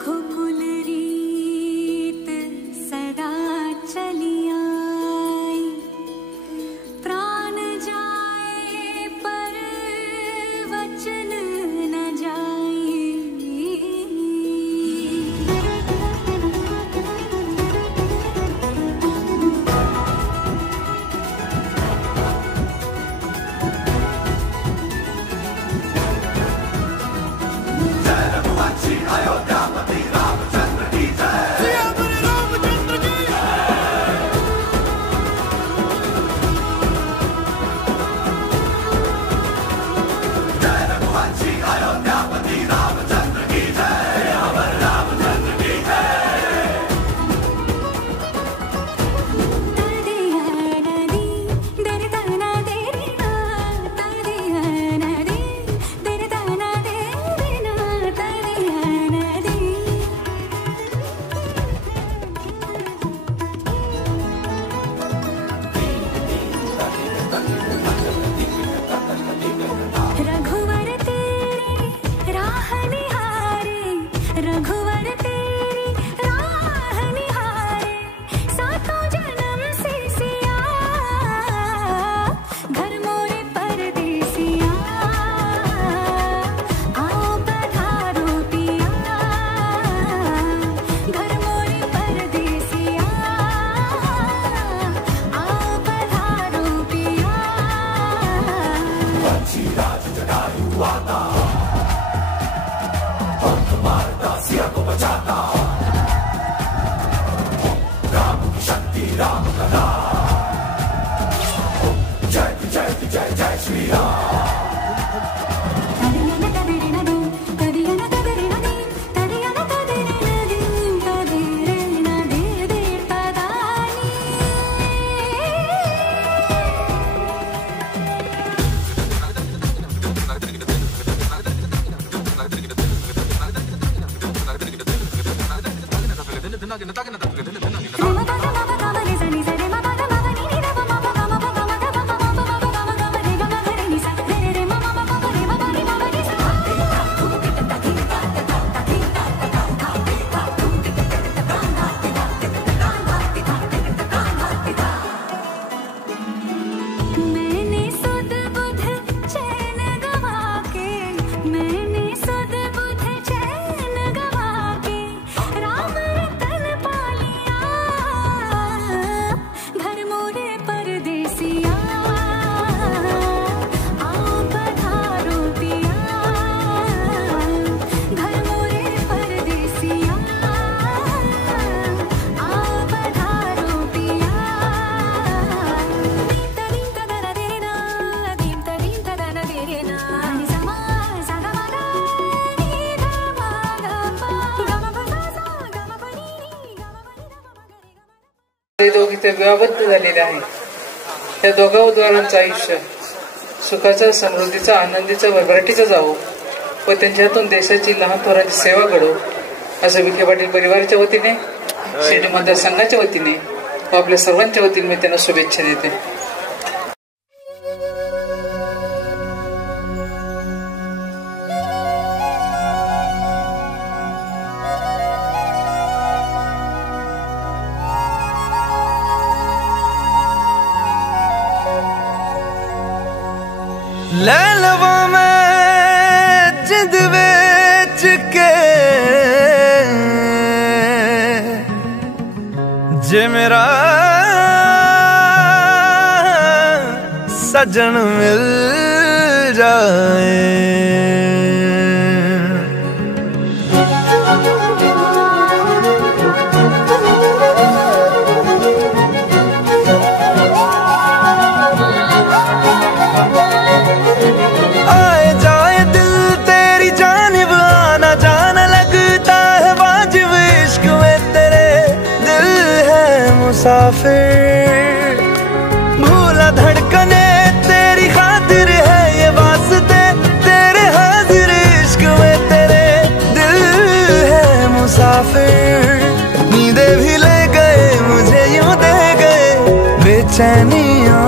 रघुकुल रीत सदा चली आई, प्राण जाए पर वचन न जाए। दोघी ते विवाहबद्ध झालेले आहे. या दोघा उद्वारांचं आयुष्य सुखाचा, समृद्धीचा, आनंदीचा, भरभराटीचा जावो व त्यांच्या हातून देशाची लहान थोरांची सेवा घडो असं विखे पाटील परिवाराच्या वतीने, शिर्डी मतदारसंघाच्या वतीने व आपल्या सर्वांच्या वतीने मी त्यांना शुभेच्छा देते. ਲੈ ਲਵਾਂ ਮੈਂ ਜਿੰਦ ਵਿੱਚ ਕੇ ਜੇ ਮੇਰਾ ਸਜਣ ਮਿਲ ਜਾਏ। मुसाफिर भूला धड़कने तेरी खातिर है ये वास्ते तेरे हाजिर इश्क में तेरे दिल है मुसाफिर। नींदे भी ले गए मुझे यूं दे गए बेचैनियां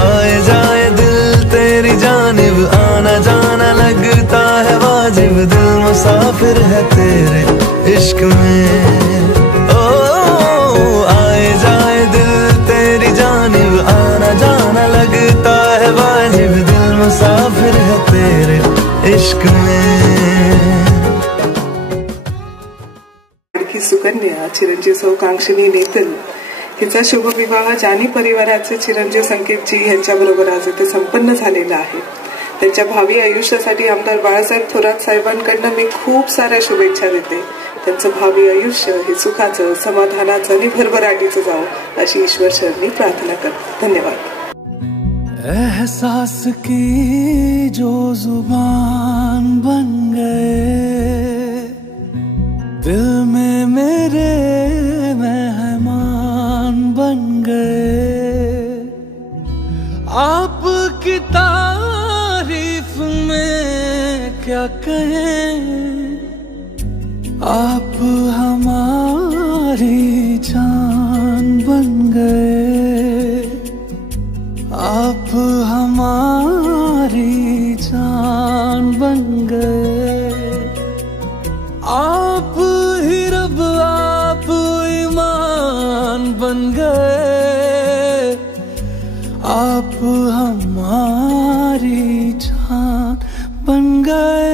आए जाए दिल तेरी जानिब आना जाना लगता मुसाफिर है तेरे इश्क में। ओ आए जाए दिल तेरी जानिब, आना जाना लगता है वाजिब, दिल मुसाफिर है तेरे इश्क में। सुकन्या चिरंजीव सौ कांक्षिणी नेतल हिचा शुभविवाह जानी परिवाराचे चिरंजीव संकेतजी यांच्याबरोबर आज इथे संपन्न झालेला आहे। त्यांच्या भावी आयुष्यासाठी आमदार बाळासाहेब थोरात साहेबांकडनं मी खूप साऱ्या शुभेच्छा देते। त्यांचं भावी आयुष्य हे सुखाचं, समाधानाचं आणि भरभराटीचं जावं अशी ईश्वर चरणी प्रार्थना करते। धन्यवाद। एहसास की जो जुबान बन गए, दिल में मेरे मेहमान बन गए। आपकी तारीफ में क्या कहें, आप हमारी जान बन गए, आप हमारी जान बन गए। आप ही रब, आप ईमान बन गए, आप हमारी जान बन गए।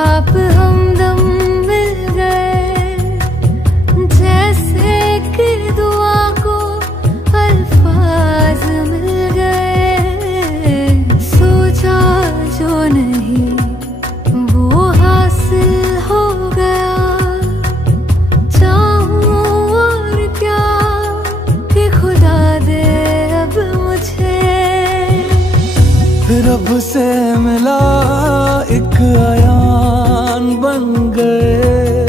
आप हमदम मिल गए, जैसे कि दुआ को अल्फाज मिल गए। सोचा जो नहीं वो हासिल हो गया, चाहूं और क्या कि खुदा दे अब मुझे। रब से मिला एक आयान बन गए,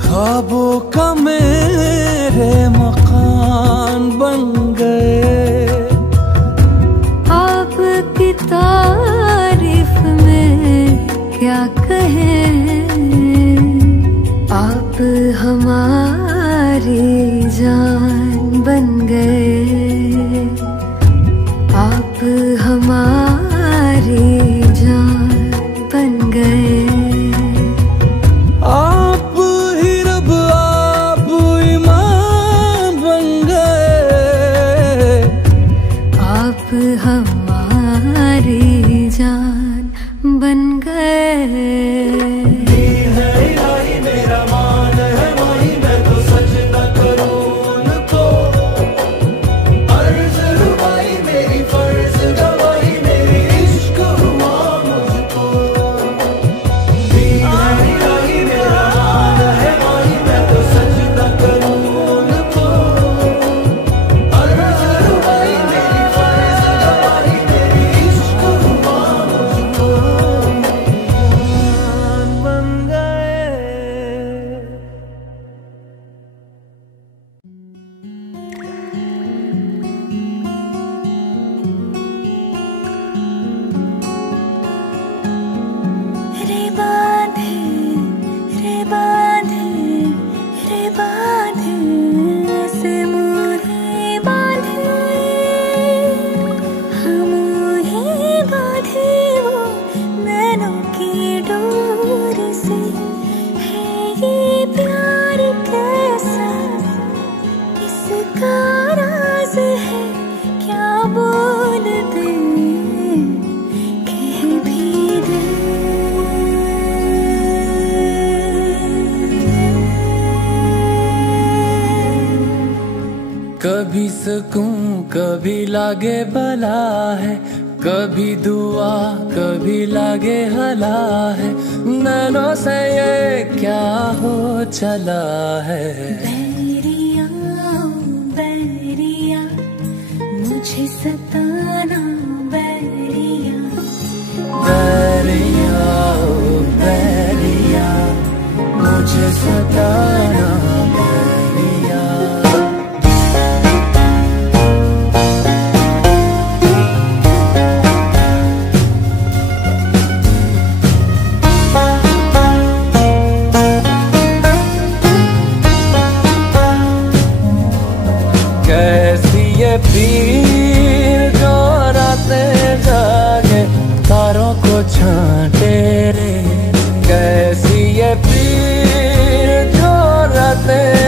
ख्वाबों का मेरे मकान बन गए। आपकी तारीफ में क्या कहें, आप हमारी जान बन गए, आप हमारी जान बन गए। आप ही रब, आप ईमान बन गए, आप हमारी जान बन गए। मेरा मान है वही, मैं तो सजदा करूं उनको। अर्ज़ रुबाई मेरी, फर्ज गवाही मेरी, इश्क हुआ मुझको। मेरा मान है वही, मैं तो सजदा करूं उनको। अर्ज़ रुबाई मेरी, फर्ज गवाही मेरी, इश्क हुआ मुझको। बन गए। रे बांधे, रे बांधे, रे बांधे, ऐसे मोहे बांधे, हम ही बांधे वो नैनों की डोर से। है ये प्यार कैसा, इसका राज है क्या बोल दे, कह भी दे। कभी सुकून कभी लागे बला है, कभी दुआ कभी लागे हला है। नैनों से ये क्या हो चला है। बैरिया बैरिया मुझे सताना, बैरिया बैरिया बैरिया मुझे सताना, बैरिया। पीर जो रातें जागे तारों को छांटे रे, कैसी ये पीर जो रातें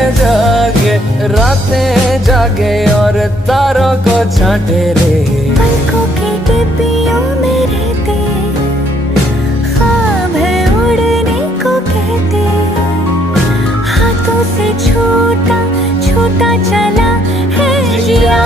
जागे और तारों को छांटे रे। पलकों की डिब्बियों में रहते, ख्वाब है उड़ने को कहते, हाथों से छोटा छोटा चला है जिया।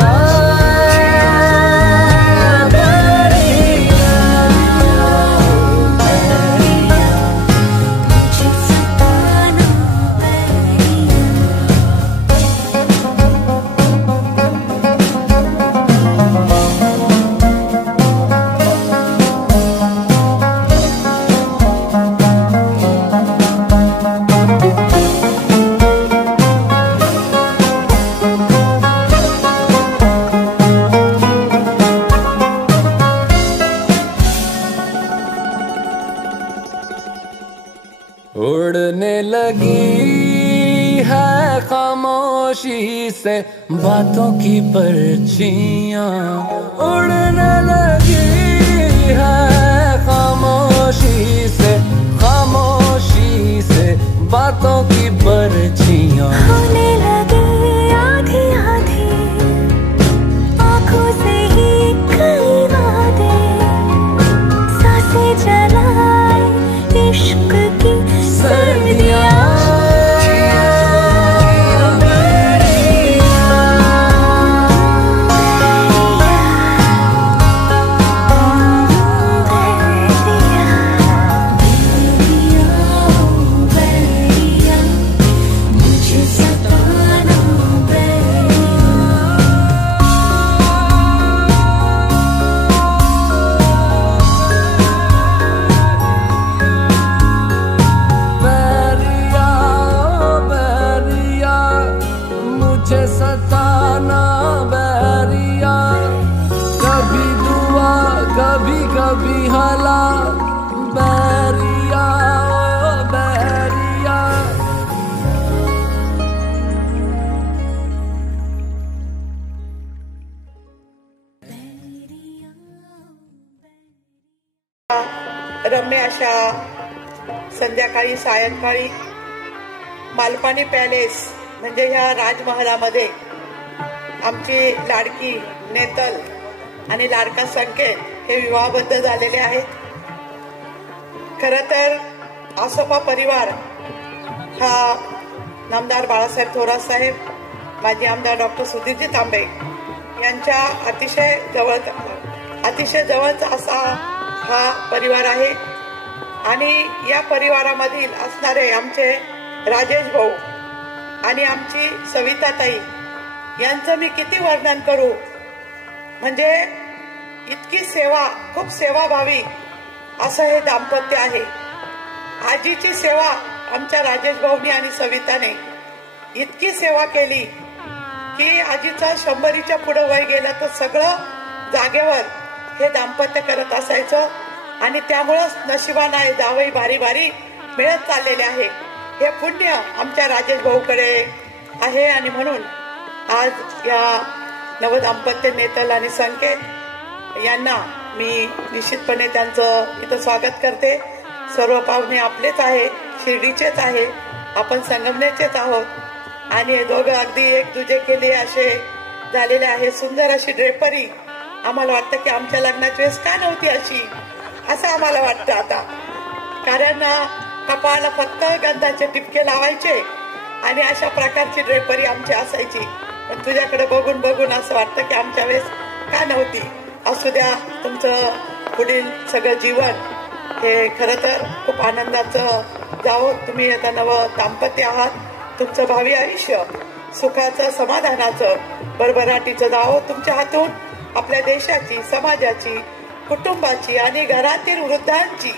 उड़ने लगी है खामोशी से बातों की पर्चियां, उड़ने लगी है खामोशी से बातों की पर्चियां। होने लगे आधी आधी आँखों से ही कई वादे, सांसें जलाए इश्क की सर्दियाँ। सताना बैरिया, कभी दुआ कभी हला बैरिया बैरिया। रम्य अशा संध्याकाळी सायंकाळी मालपानी पॅलेस म्हणजे ह्या राजमहालामध्ये आमची लाडकी नेतल आणि लाडका संकेत हे विवाहबद्ध झालेले आहेत। खरं तर आसोपा परिवार हा नामदार बाळासाहेब थोरात साहेब, माजी आमदार डॉक्टर सुधीरजी तांबे यांच्या अतिशय जवळचा असा हा परिवार आहे। आणि या परिवारामधील असणारे आमचे राजेश भाऊ आणि आमची सविताताई यांचं मी किती वर्णन करू, म्हणजे इतकी सेवा, खूप सेवाभावी असं हे दाम्पत्य आहे। आजीची सेवा आमच्या राजेश भाऊनी आणि सविताने इतकी सेवा केली की आजीचा 100च्या पुढे वय गेलं तर सगळं जागेवर हे दाम्पत्य करत असायचं। आणि त्यामुळेच नशिबाने आहे जावई बारी बारी मिळत चाललेले आहे। हे पुण्य आमच्या राजेश भाऊकडे आहे आणि म्हणून आज या नवदाम्पत्य नेतल आणि संकेत यांना मी निश्चितपणे त्यांचं इथं स्वागत करते। सर्व पाहुणे आपलेच आहे, शिर्डीचेच आहे, आपण संगमनेरचेच आहोत आणि हे दोघं अगदी एक दुजे केले असे झालेले आहे। सुंदर अशी ड्रेपरी आम्हाला वाटतं की आमच्या लग्नाची वेळेस का नव्हती अशी, असं आम्हाला वाटतं आता। कारण कपाळाला फक्त गंधाचे टिपके लावायचे आणि अशा प्रकारची ड्रेपरी आमची असायची। पण तुझ्याकडे बघून बघून असं वाटतं की आमच्या वेळेस का नव्हती। असू द्या, तुमचं पुढील सगळं जीवन हे खरं तर खूप आनंदाचं जावं। तुम्ही आता नवं दाम्पत्य आहात, तुमचं भावी आयुष्य सुखाचं, समाधानाचं, भरभराटीचं जावं। तुमच्या हातून आपल्या देशाची, समाजाची, कुटुंबाची आणि घरातील वृद्धांची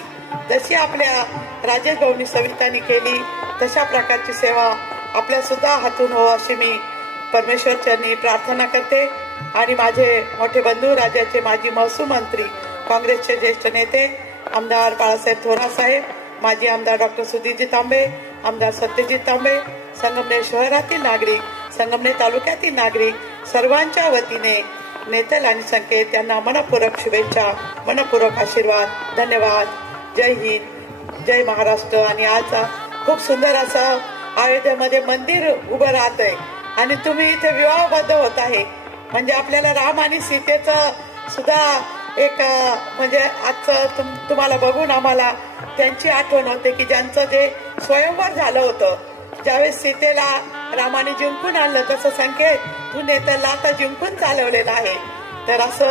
जशी आपल्या राजेश भाऊनी सवितांनी केली तशा प्रकारची सेवा आपल्या सुद्धा हातून हो अशी मी परमेश्वरचरणी प्रार्थना करते। आणि माझे मोठे बंधू, राज्याचे माजी महसूल मंत्री, काँग्रेसचे ज्येष्ठ नेते आमदार बाळासाहेब थोरात साहेब, माजी आमदार डॉक्टर सुधीरजी तांबे, आमदार सत्यजित तांबे, संगमनेर शहरातील नागरिक, संगमनेर तालुक्यातील नागरिक, सर्वांच्या वतीने नेतल आणि संकेत यांना मनपूर्वक शुभेच्छा, मनपूर्वक आशीर्वाद. धन्यवाद. जय हिंद, जय महाराष्ट्र. आणि आज खूप सुंदर असं अयोध्येमध्ये मंदिर उभं राहत आहे आणि तुम्ही इथे विवाहबद्ध होत आहे. म्हणजे आपल्याला राम आणि सीतेचं सुद्धा एक म्हणजे आजचं तुम्हाला बघून आम्हाला त्यांची आठवण होते की ज्यांचं जे स्वयंवर झालं होतं, ज्यावेळेस सीतेला रामाने जिंकून आणलं तसं संकेत तू नेतलला आता जिंकून चालवलेलं आहे. तर असं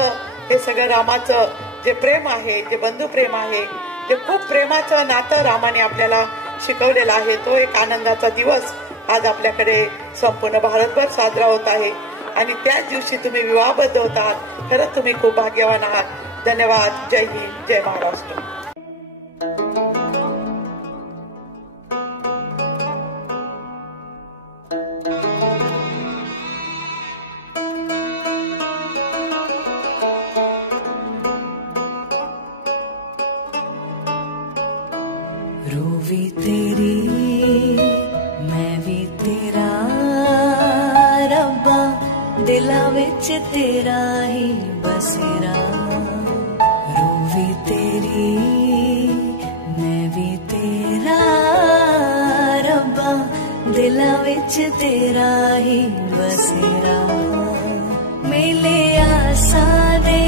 हे सगळं रामाचं जे प्रेम आहे, जे बंधू प्रेम आहे, जे खूप प्रेमाचं नातं रामाने आपल्याला शिकवलेलं आहे, तो एक आनंदाचा दिवस आज आपल्याकडे संपूर्ण भारतभर साजरा होत आहे. आणि त्याच दिवशी तुम्ही विवाहबद्ध होतात. खरंच तुम्ही खूप भाग्यवान आहात. धन्यवाद. जय हिंद, जय महाराष्ट्र. रूवी तेरी मैं भी तेरा रब्बा, दिला विच तेरा ही बसेरा. रूवी तेरी मैं भी तेरा रब्बा, दिला विच तेरा ही बसेरा. मेले आसा दे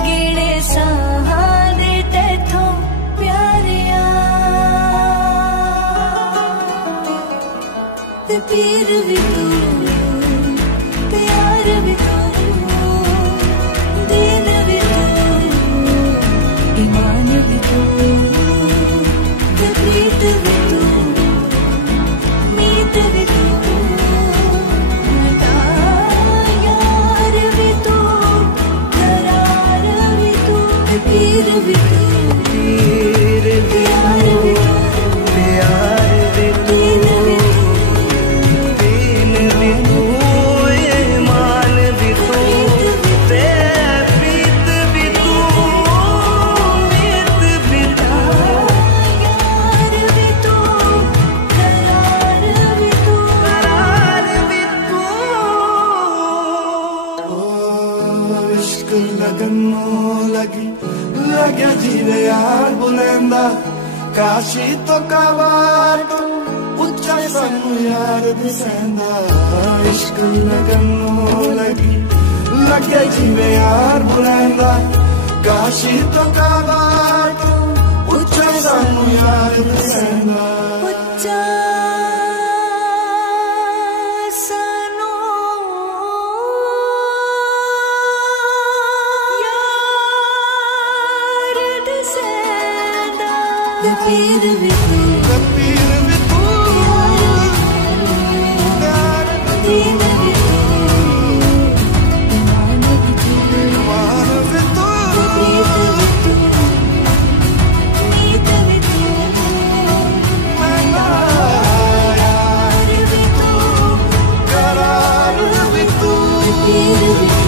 गेड़े साहा दे तेथों प्यारिया, ते पीर भी तू, प्यार भी तू, दीन भी तू, ईमान भी तू, ते प्रीत भी तू, मीत भी तू, यार भी तू, करार भी तू, ते पीर भी तू, प्यार भी तू, प्यार भी तू, लग्या जीवे यार बुलंदा. काशी तो काबार तो उच्चा सानू यार दिसेंदा. इश्क लगन लगी लग्या जीवे यार बुलंदा. काशी तो काबार तो उच्चा सानू यार दिसेंदा. पीर भी तू, पीर भी तू, प्यार भी तू, दीन भी तू, ईमान भी तू, ईमान भी तू, प्रीत भी तू, मीत भी तू, यार भी तू, करार भी तू, पीर भी तू.